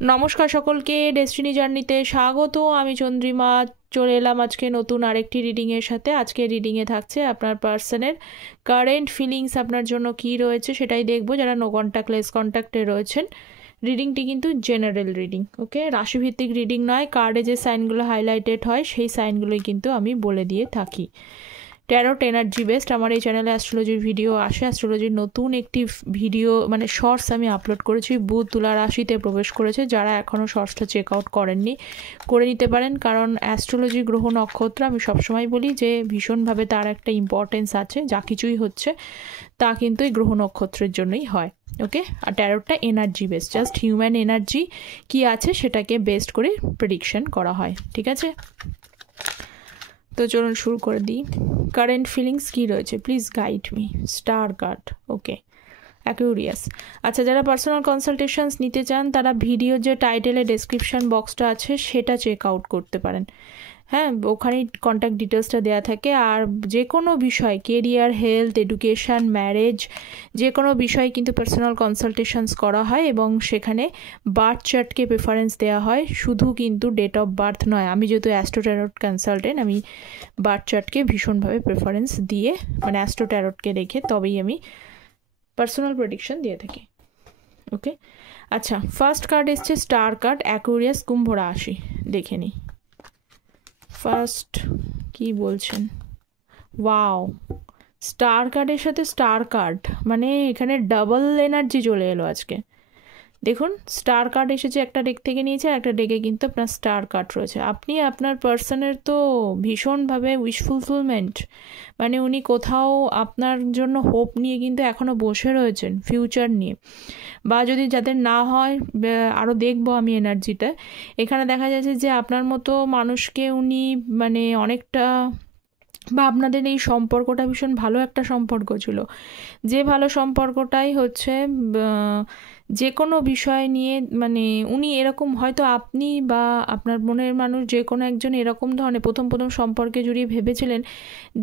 নমস্কার সকলকে, ডেস্টিনি জার্নিতে স্বাগত। আমি চন্দ্রিমা চলে এলাম আজকে নতুন আরেকটি রিডিংয়ের সাথে। আজকে রিডিংয়ে থাকছে আপনার পার্সনের কারেন্ট ফিলিংস আপনার জন্য কি রয়েছে সেটাই দেখবো। যারা নো কন্ট্যাক্ট লেস কন্ট্যাক্টে রয়েছেন, রিডিংটি কিন্তু জেনারেল রিডিং, ওকে, রাশিভিত্তিক রিডিং নয়। কার্ডে যে সাইনগুলো হাইলাইটেড হয় সেই সাইনগুলোই কিন্তু আমি বলে দিয়ে থাকি। ট্যারোট এনার্জি বেসড আমার এই চ্যানেলে অ্যাস্ট্রোলজির ভিডিও আসে। অ্যাস্ট্রোলজির নতুন একটি ভিডিও মানে শর্টস আমি আপলোড করেছি। বুধ তুলা রাশিতে প্রবেশ করেছে। যারা এখনও শর্টসটা চেক আউট করেননি করে নিতে পারেন, কারণ অ্যাস্ট্রোলজি গ্রহ নক্ষত্র আমি সবসময় বলি যে ভীষণভাবে তার একটা ইম্পর্টেন্স আছে। যা কিছুই হচ্ছে তা কিন্তু এই গ্রহ নক্ষত্রের জন্যই হয়, ওকে। আর ট্যারোটটা energy based, just human energy কি আছে সেটাকে বেসড করে প্রেডিকশন করা হয়, ঠিক আছে। তো চলুন শুরু করে দিই। কারেন্ট ফিলিংস কী রয়েছে, please guide me. Star card, okay, Aquarius. আচ্ছা, যারা পার্সোনাল কনসালটেশনস নিতে চান তারা ভিডিওর যে টাইটেলে ডেসক্রিপশন বক্সটা আছে সেটা চেক আউট করতে পারেন। হ্যাঁ, ওখানেই কন্ট্যাক্ট ডিটেলসটা দেওয়া থাকে। আর যে কোনো বিষয়, কেরিয়ার, হেলথ, এডুকেশান, ম্যারেজ, যে কোনো বিষয়ে কিন্তু পার্সোনাল কনসালটেশনস করা হয় এবং সেখানে বার্থ চার্টকে প্রেফারেন্স দেওয়া হয়, শুধু কিন্তু ডেট অফ বার্থ নয়। আমি যেহেতু অ্যাস্ট্রো ট্যারোট কনসালটেন্ট, আমি বার্থ চার্টকে ভীষণভাবে প্রেফারেন্স দিয়ে, মানে অ্যাস্ট্রো ট্যারোটকে রেখে তবেই আমি পার্সোনাল প্রেডিকশন দিয়ে থাকি, ওকে। আচ্ছা, ফার্স্ট কার্ড এসছে স্টার কার্ড, অ্যাকুরিয়াস, কুম্ভ রাশি। দেখে নিই ফার্স্ট কি বলছেন। ওয়াও, স্টার কার্ডের সাথে স্টার কার্ড, মানে এখানে ডাবল এনার্জি চলে এলো আজকে। দেখুন, স্টার কার্ড এসেছে, একটা ডেক থেকে নিয়েছে, আর একটা ডেকে কিন্তু আপনার স্টার কার্ড রয়েছে। আপনি আপনার পার্সনের তো ভীষণভাবে উইশ ফুলফিলমেন্ট, মানে উনি কোথাও আপনার জন্য হোপ নিয়ে কিন্তু এখনও বসে রয়েছেন ফিউচার নিয়ে। বা যদি যাদের না হয়, আরও দেখবো আমি এনার্জিটা। এখানে দেখা যাচ্ছে যে আপনার মতো মানুষকে উনি মানে অনেকটা, বা আপনাদের এই সম্পর্কটা ভীষণ ভালো একটা সম্পর্ক ছিল, যে ভালো সম্পর্কটাই হচ্ছে যে কোনো বিষয় নিয়ে, মানে উনি এরকম, হয়তো আপনি বা আপনার মনের মানুষ যে কোনো একজন এরকম ধরনের প্রথম সম্পর্কে জড়িয়ে ভেবেছিলেন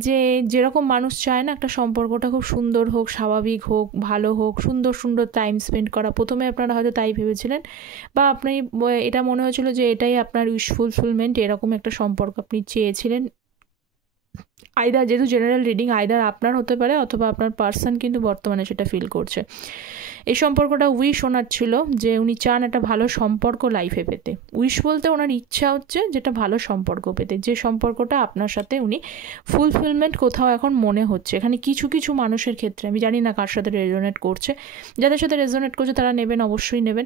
যে যেরকম মানুষ চায় না একটা সম্পর্কটা খুব সুন্দর হোক, স্বাভাবিক হোক, ভালো হোক, সুন্দর সুন্দর টাইম স্পেন্ড করা, প্রথমে আপনারা হয়তো তাই ভেবেছিলেন, বা আপনি এটা মনে হয়েছিল যে এটাই আপনার উইশ ফুলফিলমেন্ট, এরকম একটা সম্পর্ক আপনি চেয়েছিলেন। আইদার, যেহেতু জেনারেল রিডিং, আইদার আপনার হতে পারে অথবা আপনার পার্সন কিন্তু বর্তমানে সেটা ফিল করছে। এই সম্পর্কটা উইশ ওনার ছিল যে উনি চান একটা ভালো সম্পর্ক লাইফে পেতে। উইশ বলতে ওনার ইচ্ছা হচ্ছে যেটা ভালো সম্পর্ক পেতে, যে সম্পর্কটা আপনার সাথে উনি ফুলফিলমেন্ট কোথাও এখন মনে হচ্ছে। এখানে কিছু কিছু মানুষের ক্ষেত্রে, আমি জানি না কার সাথে রেজোনেট করছে, যাদের সাথে রেজোনেট করছে তারা নেবেন, অবশ্যই নেবেন।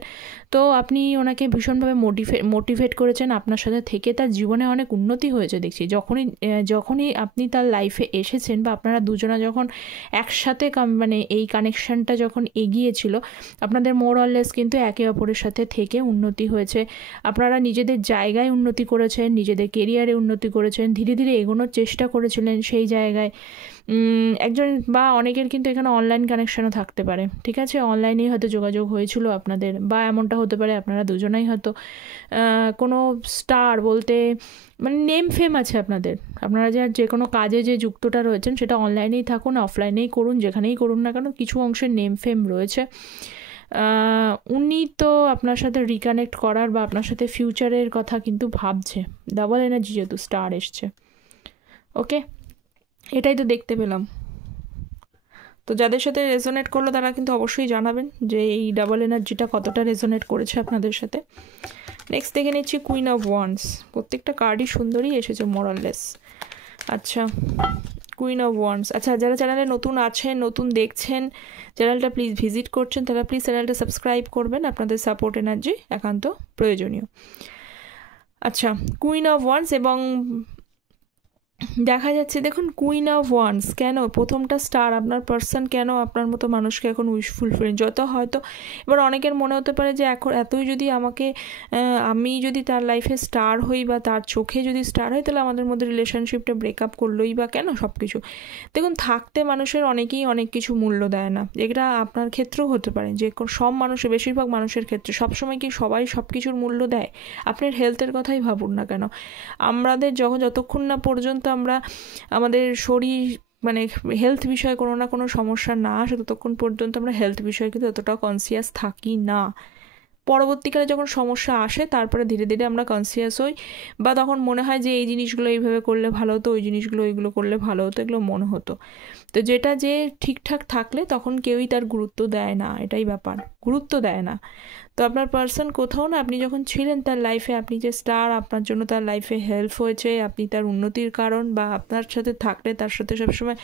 তো আপনি ওনাকে ভীষণভাবে মোটিভেট করেছেন, আপনার সাথে থেকে তার জীবনে অনেক উন্নতি হয়েছে দেখছি। যখনই আপনি তার লাইফে এসেছেন, বা আপনারা দুজনা যখন একসাথে মানে এই কানেকশনটা যখন এগিয়েছিল, আপনাদের মোর অর লেস কিন্তু একে অপরের সাথে থেকে উন্নতি হয়েছে। আপনারা নিজেদের জায়গায় উন্নতি করেছেন, নিজেদের কেরিয়ারে উন্নতি করেছেন, ধীরে ধীরে এগোনোর চেষ্টা করেছিলেন সেই জায়গায়। একজন বা অনেকের কিন্তু এখানে অনলাইন কানেকশানও থাকতে পারে, ঠিক আছে, অনলাইনেই হয়তো যোগাযোগ হয়েছিল আপনাদের, বা এমনটা হতে পারে আপনারা দুজনাই হয়তো কোনো স্টার বলতে মানে নেম ফেম আছে আপনাদের। আপনারা যে কোনো কাজে যে যুক্তটা রয়েছেন সেটা অনলাইনেই থাকুন, অফলাইনেই করুন, যেখানেই করুন না কেন, কিছু অংশের নেম ফেম রয়েছে। উনি তো আপনার সাথে রিকানেক্ট করার বা আপনার সাথে ফিউচারের কথা কিন্তু ভাবছে। ডাবল এনার্জি যেহেতু স্টার এসছে, ওকে, এটাই তো দেখতে পেলাম। তো যাদের সাথে রেজোনেট করলো তারা কিন্তু অবশ্যই জানাবেন যে এই ডাবল এনার্জিটা কতটা রেজোনেট করেছে আপনাদের সাথে। নেক্সট দেখে নিচ্ছি কুইন অফ ওয়ান্ডস। প্রত্যেকটা কার্ডই সুন্দরই এসেছে মোর অর লেস। আচ্ছা, কুইন অফ ওয়ান্ডস। আচ্ছা, যারা চ্যানেলে নতুন আছেন, নতুন দেখছেন, চ্যানেলটা প্লিজ ভিজিট করছেন, তারা প্লিজ চ্যানেলটা সাবস্ক্রাইব করবেন। আপনাদের সাপোর্ট এনার্জি একান্ত প্রয়োজনীয়। আচ্ছা, কুইন অফ ওয়ান্ডস এবং দেখা যাচ্ছে, দেখুন কুইন অফ ওয়ান্ডস কেন, প্রথমটা স্টার, আপনার পার্সন কেন আপনার মতো মানুষকে এখন উইশ ফুলফিলিং, যত হয়তো এবার অনেকের মনে হতে পারে যে এখন এতই যদি আমাকে, আমি যদি তার লাইফে স্টার হই বা তার চোখে যদি স্টার হই, তাহলে আমাদের মধ্যে রিলেশনশিপটা ব্রেকআপ করলোই বা কেন, সব কিছু। দেখুন, থাকতে মানুষের অনেকেই অনেক কিছু মূল্য দেয় না, এটা আপনার ক্ষেত্রেও হতে পারে, যে সব মানুষের, বেশিরভাগ মানুষের ক্ষেত্রে সবসময় কি সবাই সব কিছুর মূল্য দেয়? আপনার হেলথের কথাই ভাবুন না কেন, আমাদের যতক্ষণ না পর্যন্ত আমরা আমাদের শরীর মানে হেলথ বিষয়ে কোনো না কোনো সমস্যা না আসে, ততক্ষণ পর্যন্ত আমরা হেলথ বিষয়ে কিন্তু ততটা কনসিয়াস থাকি না। পরবর্তীকালে যখন সমস্যা আসে তারপরে ধীরে ধীরে আমরা কনসিয়াস হই, বা তখন মনে হয় যে এই জিনিসগুলো এইভাবে করলে ভালো হতো, ওই জিনিসগুলো এইগুলো করলে ভালো হতো, এগুলো মনে হতো। তো যেটা যে ঠিকঠাক থাকলে তখন কেউই তার গুরুত্ব দেয় না, এটাই ব্যাপার, গুরুত্ব দেয় না। তো আপনার পার্সন কোথাও না, আপনি যখন ছিলেন তার লাইফে, আপনি যে স্টার, আপনার জন্য তার লাইফে হেল্প হয়েছে, আপনি তার উন্নতির কারণ, বা আপনার সাথে থাকলে তার সাথে সবসময়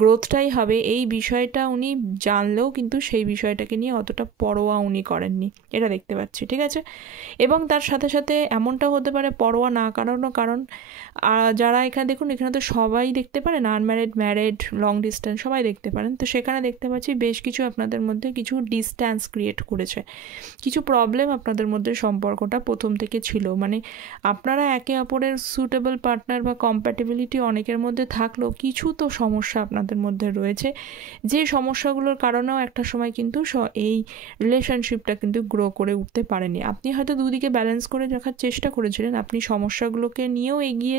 গ্রোথটাই হবে, এই বিষয়টা উনি জানলেও কিন্তু সেই বিষয়টাকে নিয়ে অতটা পরোয়া উনি করেননি, এটা দেখতে পাচ্ছি, ঠিক আছে। এবং তার সাথে সাথে এমনটাও হতে পারে পরোয়া না কারণও, কারণ যারা এখানে দেখুন, এখানে তো সবাই দেখতে পারেন, আনম্যারিড, ম্যারিড, লং ডিস্টেন্স সবাই দেখতে পারেন। তো সেখানে দেখতে পাচ্ছি বেশ কিছু আপনাদের মধ্যে কিছু ডিস্ট্যান্স ক্রিয়েট করেছে, কিছু প্রবলেম আপনাদের মধ্যে সম্পর্কটা প্রথম থেকে ছিল। মানে আপনারা একে অপরের সুটেবল পার্টনার বা কম্প্যাটিবিলিটি অনেকের মধ্যে থাকলেও কিছু তো সমস্যা আপনাদের মধ্যে রয়েছে, যে সমস্যাগুলোর কারণেও একটা সময় কিন্তু এই রিলেশনশিপটা কিন্তু গ্রো করে উঠতে পারেনি। আপনি হয়তো দুদিকে ব্যালেন্স করে রাখার চেষ্টা করেছিলেন, আপনি সমস্যাগুলোকে নিয়েও এগিয়ে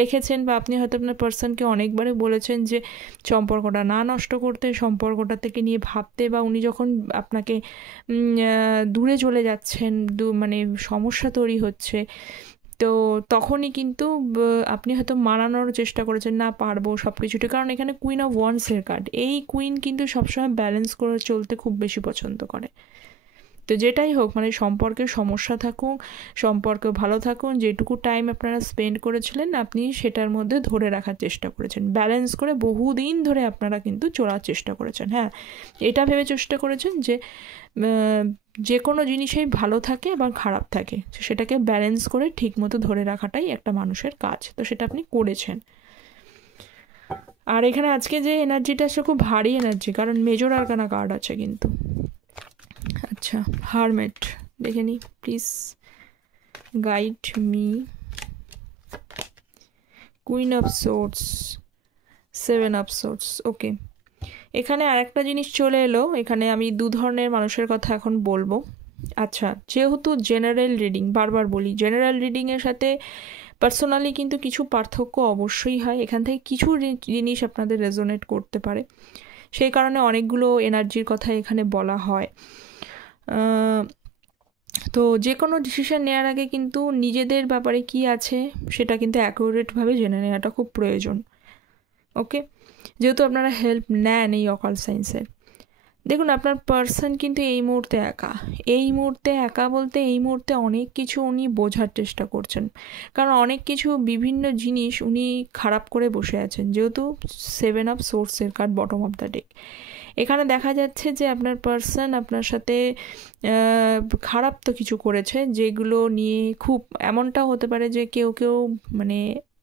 রেখেছেন, বা আপনি হয়তো আপনার পার্সনকে অনেকবারই বলেছেন যে সম্পর্কটা না নষ্ট করতে, সম্পর্কটা থেকে নিয়ে ভাবতে, বা উনি যখন আপনাকে দূরে চলে যাচ্ছেন, মানে সমস্যা তৈরি হচ্ছে, তো তখনই কিন্তু আপনি হয়তো মানানোর চেষ্টা করেছেন, না পারবো সব কিছুতে। কারণ এখানে কুইন অফ ওয়ান্ডসের কার্ড, এই কুইন কিন্তু সবসময় ব্যালেন্স করে চলতে খুব বেশি পছন্দ করে। তো যেটাই হোক, মানে সম্পর্কে সমস্যা থাকুক, সম্পর্কে ভালো থাকুন, যেটুকু টাইম আপনারা স্পেন্ড করেছিলেন আপনি সেটার মধ্যে ধরে রাখার চেষ্টা করেছেন, ব্যালেন্স করে বহুদিন ধরে আপনারা কিন্তু চলার চেষ্টা করেছেন। হ্যাঁ, এটা ভেবে চেষ্টা করেছেন যে যে কোনো জিনিসেই ভালো থাকে এবং খারাপ থাকে, সেটাকে ব্যালেন্স করে ঠিকমতো ধরে রাখাটাই একটা মানুষের কাজ। তো সেটা আপনি করেছেন। আর এখানে আজকে যে এনার্জিটা আসছে খুব ভারী এনার্জি, কারণ মেজর আরকানা কার্ড আছে কিন্তু। আচ্ছা, হারমেট দেখে নিই, please guide me. Queen of swords, 7 of swords, okay. এখানে আরেকটা জিনিস চলে এলো, এখানে আমি দু ধরনের মানুষের কথা এখন বলবো। আচ্ছা, যেহেতু জেনারেল রিডিং, বারবার বলি, জেনারেল রিডিংয়ের সাথে পার্সোনালি কিন্তু কিছু পার্থক্য অবশ্যই হয়, এখান থেকে কিছু জিনিস আপনাদের রেজোনেট করতে পারে, সেই কারণে অনেকগুলো এনার্জির কথা এখানে বলা হয়। তো যে কোনো ডিসিশন নেওয়ার আগে কিন্তু নিজেদের ব্যাপারে কি আছে সেটা কিন্তু অ্যাকুরেটভাবে জেনে নেওয়াটা খুব প্রয়োজন। ওকে, যেহেতু আপনারা হেল্প নেন এই অকাল্ট সায়েন্সের, দেখুন আপনার পার্সন কিন্তু এই মুহূর্তে একা, এই মুহূর্তে একা বলতে এই মুহূর্তে অনেক কিছু উনি বোঝার চেষ্টা করছেন, কারণ অনেক কিছু বিভিন্ন জিনিস উনি খারাপ করে বসে আছেন, যেহেতু 7 অফ সোর্সের card bottom of the deck. এখানে দেখা যাচ্ছে যে আপনার পার্সন আপনার সাথে খারাপ তো কিছু করেছে, যেগুলো নিয়ে খুব এমনটাও হতে পারে যে কেউ কেউ মানে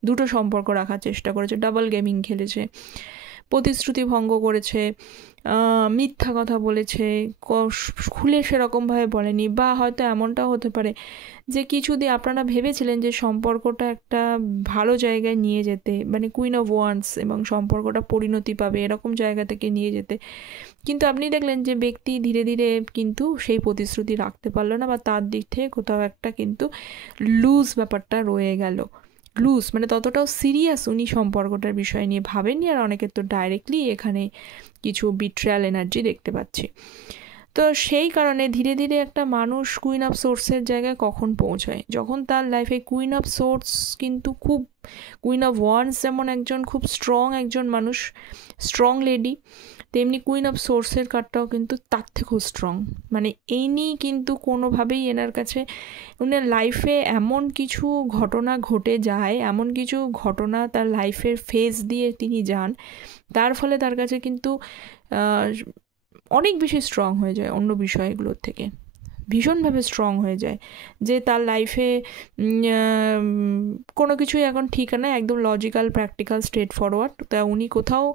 দুটো সম্পর্ক রাখার চেষ্টা করেছে, ডাবল গেমিং খেলেছে, প্রতিশ্রুতি ভঙ্গ করেছে, মিথ্যা কথা বলেছে, খুলে সেরকমভাবে বলেনি, বা হয়তো এমনটাও হতে পারে যে কিছু দিয়ে আপনারা ভেবেছিলেন যে সম্পর্কটা একটা ভালো জায়গায় নিয়ে যেতে, মানে কুইন অফ ওয়ান্ডস, এবং সম্পর্কটা পরিণতি পাবে এরকম জায়গা থেকে নিয়ে যেতে, কিন্তু আপনি দেখলেন যে ব্যক্তি ধীরে ধীরে কিন্তু সেই প্রতিশ্রুতি রাখতে পারলো না, বা তার দিক থেকে কোথাও একটা কিন্তু লুজ ব্যাপারটা রয়ে গেল। লুজ মানে ততটাও সিরিয়াস উনি সম্পর্কটার বিষয় নিয়ে ভাবেননি, আর অনেকের তো ডাইরেক্টলি এখানে কিছু বিট্রায়াল এনার্জি দেখতে পাচ্ছি। তো সেই কারণে ধীরে ধীরে একটা মানুষ কুইন অফ সোর্সের জায়গায় কখন পৌঁছায়, যখন তার লাইফে কুইন অফ সোর্স কিন্তু খুব, কুইন অফ ওয়ান্ডস যেমন একজন খুব স্ট্রং একজন মানুষ, স্ট্রং লেডি, তেমনি কুইন অফ সোর্সের কার্ডটাও কিন্তু তার থেকেও স্ট্রং। মানে ইনি কিন্তু কোনোভাবেই এনার কাছে, উনার লাইফে এমন কিছু ঘটনা ঘটে যায়, এমন কিছু ঘটনা তার লাইফের ফেজ দিয়ে তিনি যান, তার ফলে তার কাছে কিন্তু অনেক বেশি স্ট্রং হয়ে যায় অন্য বিষয়গুলোর থেকে, ভীষণভাবে স্ট্রং হয়ে যায়, যে তার লাইফে কোনো কিছুই এখন ঠিক না, একদম লজিক্যাল, প্র্যাকটিক্যাল, স্ট্রেট ফরওয়ার্ড। তা উনি কোথাও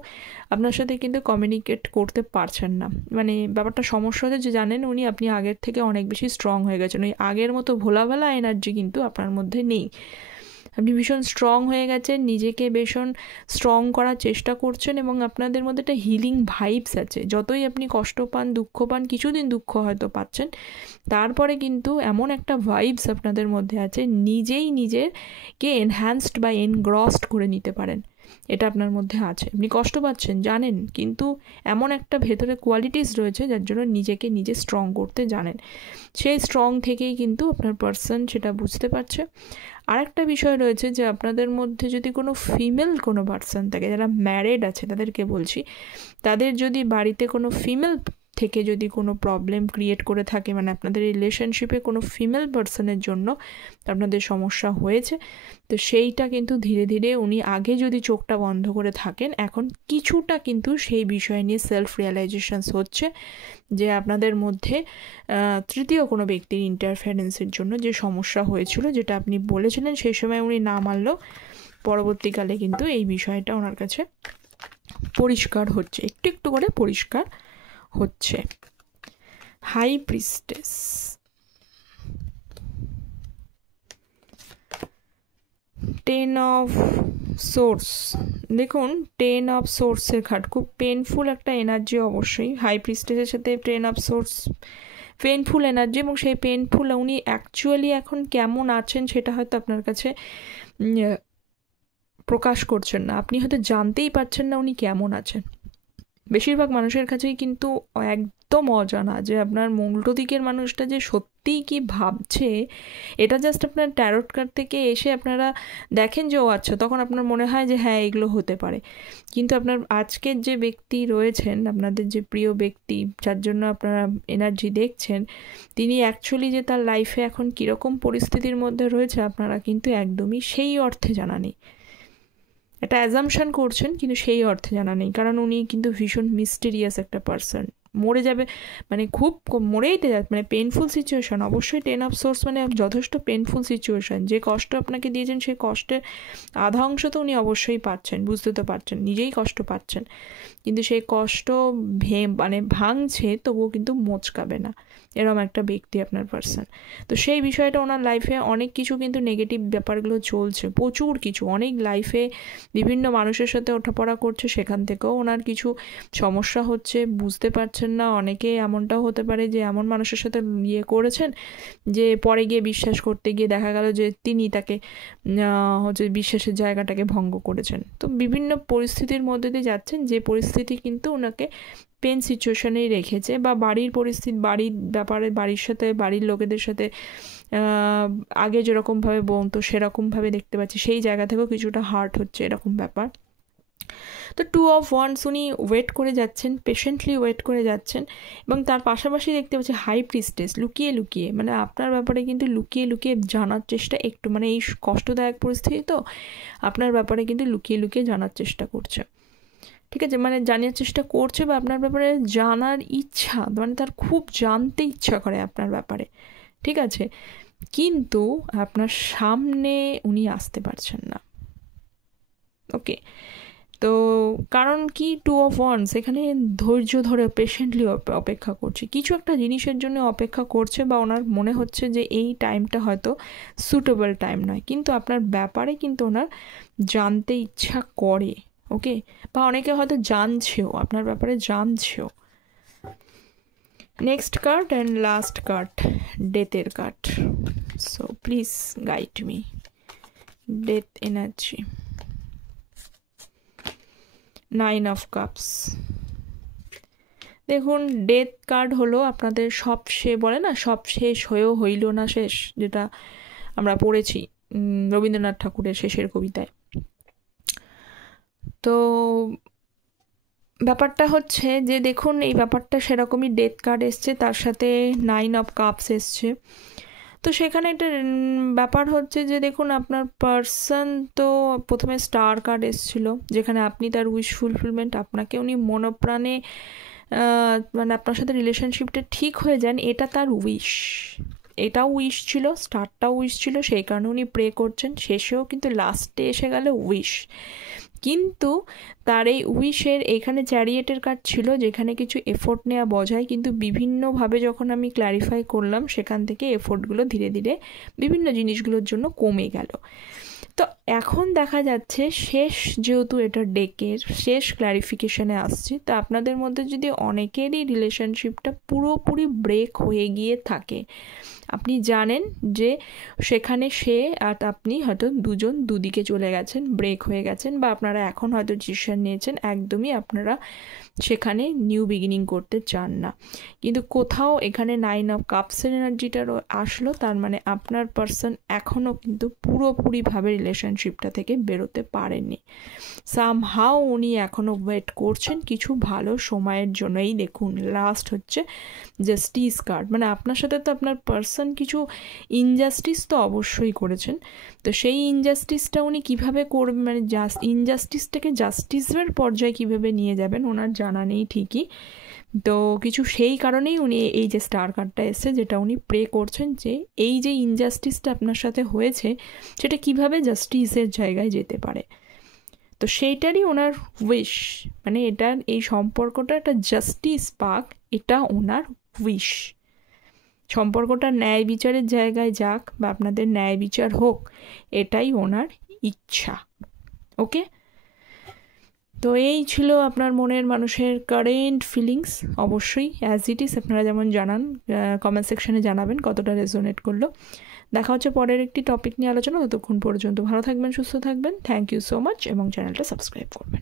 আপনার সাথে কিন্তু কমিউনিকেট করতে পারছেন না, মানে ব্যাপারটা সমস্যা হচ্ছে যে জানেন উনি, আপনি আগের থেকে অনেক বেশি স্ট্রং হয়ে গেছেন, ওই আগের মতো ভোলাভালা এনার্জি কিন্তু আপনার মধ্যে নেই, আপনি ভীষণ স্ট্রং হয়ে গেছেন, নিজেকে ভীষণ স্ট্রং করার চেষ্টা করছেন, এবং আপনাদের মধ্যে একটা হিলিং ভাইবস আছে। যতই আপনি কষ্ট পান, দুঃখ পান, কিছুদিন দুঃখ হয়তো পাচ্ছেন, তারপরে কিন্তু এমন একটা ভাইবস আপনাদের মধ্যে আছে, নিজেই নিজেরকে এনহ্যান্সড বা এনগ্রসড করে নিতে পারেন। এটা আপনার মধ্যে আছে। আপনি কষ্ট পাচ্ছেন জানেন, কিন্তু এমন একটা ভেতরে কোয়ালিটিস রয়েছে যার জন্য নিজেকে নিজে স্ট্রং করতে জানেন। সেই স্ট্রং থেকেই কিন্তু আপনার পার্সন সেটা বুঝতে পারছে। আরেকটা বিষয় রয়েছে যে আপনাদের মধ্যে যদি কোনো ফিমেল কোনো পার্সন থাকে, যারা ম্যারিড আছে তাদেরকে বলছি, তাদের যদি বাড়িতে কোনো ফিমেল থেকে যদি কোনো প্রবলেম ক্রিয়েট করে থাকে, মানে আপনাদের রিলেশনশিপে কোনো ফিমেল পার্সনের জন্য আপনাদের সমস্যা হয়েছে, তো সেইটা কিন্তু ধীরে ধীরে উনি আগে যদি চোখটা বন্ধ করে থাকেন, এখন কিছুটা কিন্তু সেই বিষয় নিয়ে সেলফ রিয়েলাইজেশনস হচ্ছে যে আপনাদের মধ্যে তৃতীয় কোনো ব্যক্তির ইন্টারফারেন্সের জন্য যে সমস্যা হয়েছিল, যেটা আপনি বলেছিলেন সেই সময় উনি না মানলেও পরবর্তীকালে কিন্তু এই বিষয়টা ওনার কাছে পরিষ্কার হচ্ছে, একটু একটু করে পরিষ্কার হচ্ছে। High priestess, 10 of swords. দেখুন 10 অফ সোর্সের কার্ড খুব পেনফুল একটা এনার্জি অবশ্যই। হাই প্রিস্টেসের সাথে 10 অফ সোর্স পেনফুল এনার্জি, এবং সেই পেনফুল উনি অ্যাকচুয়ালি এখন কেমন আছেন সেটা হয়তো আপনার কাছে প্রকাশ করছেন না, আপনি হয়তো জানতেই পারছেন না উনি কেমন আছেন। বেশিরভাগ মানুষের কাছেই কিন্তু একদম অজানা যে আপনার উল্টো দিকের মানুষটা যে সত্যিই কি ভাবছে, এটা জাস্ট আপনার ট্যারট কার্ড থেকে এসে আপনারা দেখেন যে ও আচ্ছা, তখন আপনার মনে হয় যে হ্যাঁ এগুলো হতে পারে। কিন্তু আপনার আজকের যে ব্যক্তি রয়েছেন, আপনাদের যে প্রিয় ব্যক্তি যার জন্য আপনারা এনার্জি দেখছেন, তিনি অ্যাকচুয়ালি যে তার লাইফে এখন কীরকম পরিস্থিতির মধ্যে রয়েছে আপনারা কিন্তু একদমই সেই অর্থে জানা নেই। এটা অ্যাজাম্পশন করছেন কিন্তু সেই অর্থে জানা নেই, কারণ উনি কিন্তু ভীষণ মিস্টেরিয়াস একটা পার্সন। মরে যাবে মানে খুব মরেই যাবে, মানে পেনফুল সিচুয়েশন। অবশ্যই 10 অফ সোর্স মানে যথেষ্ট পেনফুল সিচুয়েশন। যে কষ্ট আপনাকে দিয়েছেন সেই কষ্টের আধা অংশ তো উনি অবশ্যই পাচ্ছেন, বুঝতে তো পারছেন, নিজেই কষ্ট পাচ্ছেন, কিন্তু সেই কষ্ট মানে ভাঙছে তবুও কিন্তু মোচকাবে না, এরকম একটা ব্যক্তি আপনার পার্সন। তো সেই বিষয়টা ওনার লাইফে অনেক কিছু কিন্তু নেগেটিভ ব্যাপারগুলো চলছে, প্রচুর কিছু, অনেক লাইফে বিভিন্ন মানুষের সাথে ওঠাপড়া করছে, সেখান থেকেও ওনার কিছু সমস্যা হচ্ছে, বুঝতে পারছেন না। অনেকে এমনটাও হতে পারে যে এমন মানুষের সাথে করেছেন যে পরে গিয়ে বিশ্বাস করতে গিয়ে দেখা গেল যে তিনি তাকে হচ্ছে বিশ্বাসের জায়গাটাকে ভঙ্গ করেছেন। তো বিভিন্ন পরিস্থিতির মধ্যে দিয়ে যাচ্ছেন, যে পরিস্থিতি কিন্তু ওনাকে পেন সিচুয়েশনেই রেখেছে, বা বাড়ির পরিস্থিতি, বাড়ির ব্যাপারে, বাড়ির সাথে, বাড়ির লোকেদের সাথে আগে যেরকমভাবে বলতো সেরকমভাবে দেখতে পাচ্ছি, সেই জায়গা থেকেও কিছুটা হার্ট হচ্ছে, এরকম ব্যাপার। তো 2 অফ ওয়ান্ডস, উনি ওয়েট করে যাচ্ছেন, পেশেন্টলি ওয়েট করে যাচ্ছেন, এবং তার পাশাপাশি দেখতে পাচ্ছি হাই প্রিস্টেস, লুকিয়ে লুকিয়ে, মানে আপনার ব্যাপারে কিন্তু লুকিয়ে লুকিয়ে জানার চেষ্টা একটু, মানে এই কষ্টদায়ক পরিস্থিতি তো আপনার ব্যাপারে কিন্তু লুকিয়ে লুকিয়ে জানার চেষ্টা করছে, ঠিক আছে, মানে জানার চেষ্টা করছে, বা আপনার ব্যাপারে জানার ইচ্ছা, মানে তার খুব জানতে ইচ্ছা করে আপনার ব্যাপারে, ঠিক আছে, কিন্তু আপনার সামনে উনি আসতে পারছেন না। ওকে, তো কারণ কি 2 অফ ওয়ান্ডস এখানে ধৈর্য ধরে পেশেন্টলি অপেক্ষা করছে, কিছু একটা জিনিসের জন্য অপেক্ষা করছে, বা ওনার মনে হচ্ছে যে এই টাইমটা হয়তো সুটেবল টাইম নয়, কিন্তু আপনার ব্যাপারে কিন্তু ওনার জানতে ইচ্ছা করে। ওকে, বা অনেকে হয়তো জানছেও, আপনার ব্যাপারে জানছেও। Next card and last card, ডেথের card. So please guide me, death energy. 9 of cups. দেখুন ডেথ কার্ড হলো আপনাদের সব বলে না, সব শেষ হয়েও হইল না শেষ, যেটা আমরা পড়েছি রবীন্দ্রনাথ ঠাকুরের শেষের কবিতায়। তো ব্যাপারটা হচ্ছে যে দেখুন এই ব্যাপারটা সেরকমই, ডেথ কার্ড এসছে, তার সাথে 9 অফ কাপস এসছে। তো সেখানে একটা ব্যাপার হচ্ছে যে দেখুন আপনার পার্সন, তো প্রথমে স্টার কার্ড এসেছিল, যেখানে আপনি তার উইশ ফুলফিলমেন্ট, আপনাকে উনি মনপ্রাণে মানে আপনার সাথে রিলেশনশিপটা ঠিক হয়ে যান, এটা তার উইশ, এটাও উইশ ছিল, স্টারটাও উইশ ছিল, সেই কারণে উনি প্রে করছেন, শেষেও কিন্তু লাস্টে এসে গেল উইশ। কিন্তু তার এই উইশের এখানে চ্যারিয়েটের কার্ড ছিল, যেখানে কিছু এফোর্ট নেওয়া বোঝায়, কিন্তু বিভিন্নভাবে যখন আমি ক্ল্যারিফাই করলাম সেখান থেকে এফোর্টগুলো ধীরে ধীরে বিভিন্ন জিনিসগুলোর জন্য কমে গেল। তো এখন দেখা যাচ্ছে শেষ, যেহেতু এটা ডেকের শেষ ক্ল্যারিফিকেশনে আসছে, তো আপনাদের মধ্যে যদি অনেকেরই রিলেশনশিপটা পুরোপুরি ব্রেক হয়ে গিয়ে থাকে, আপনি জানেন যে সেখানে সে আর আপনি হয়তো দুজন দুদিকে চলে গেছেন, ব্রেক হয়ে গেছেন, বা আপনারা এখন হয়তো ডিসিশন নিয়েছেন একদমই আপনারা সেখানে নিউ বিগিনিং করতে চান না, কিন্তু কোথাও এখানে 9 অফ কাপসের এনার্জিটা আসলো, তার মানে আপনার পার্সন এখনও কিন্তু পুরোপুরিভাবে রিলেশনশিপটা থেকে বেরোতে পারেননি। সামহাও উনি এখনও ওয়েট করছেন কিছু ভালো সময়ের জন্য। এই দেখুন লাস্ট হচ্ছে জাস্টিস কার্ড, মানে আপনার সাথে তো আপনার পার্সন কিছু ইনজাস্টিস তো অবশ্যই করেছেন, তো সেই ইনজাস্টিসটা উনি কীভাবে করবেন, মানে ইনজাস্টিসটাকে জাস্টিসের পর্যায়ে কীভাবে নিয়ে যাবেন ওনার জানা নেই ঠিকই, তো কিছু সেই কারণেই উনি এই যে স্টার কার্ডটা এসছে, যেটা উনি প্রে করছেন যে এই যে ইনজাস্টিসটা আপনার সাথে হয়েছে সেটা কিভাবে জাস্টিসের জায়গায় যেতে পারে। তো সেইটারই ওনার উইশ, মানে এটার এই সম্পর্কটা একটা জাস্টিস পাক, এটা ওনার উইশ। সম্পর্কটা ন্যায় বিচারের জায়গায় যাক বা আপনাদের ন্যায় বিচার হোক, এটাই ওনার ইচ্ছা। ওকে, তো এই ছিল আপনার মনের মানুষের কারেন্ট ফিলিংস। অবশ্যই অ্যাজ ইট ইজ আপনারা যেমন জানান, কমেন্ট সেকশনে জানাবেন কতটা রেজোনেট করলো। দেখা হচ্ছে পরের একটি টপিক নিয়ে আলোচনা। ততক্ষণ পর্যন্ত ভালো থাকবেন, সুস্থ থাকবেন। থ্যাংক ইউ সো মাচ, এবং চ্যানেলটা সাবস্ক্রাইব করবেন।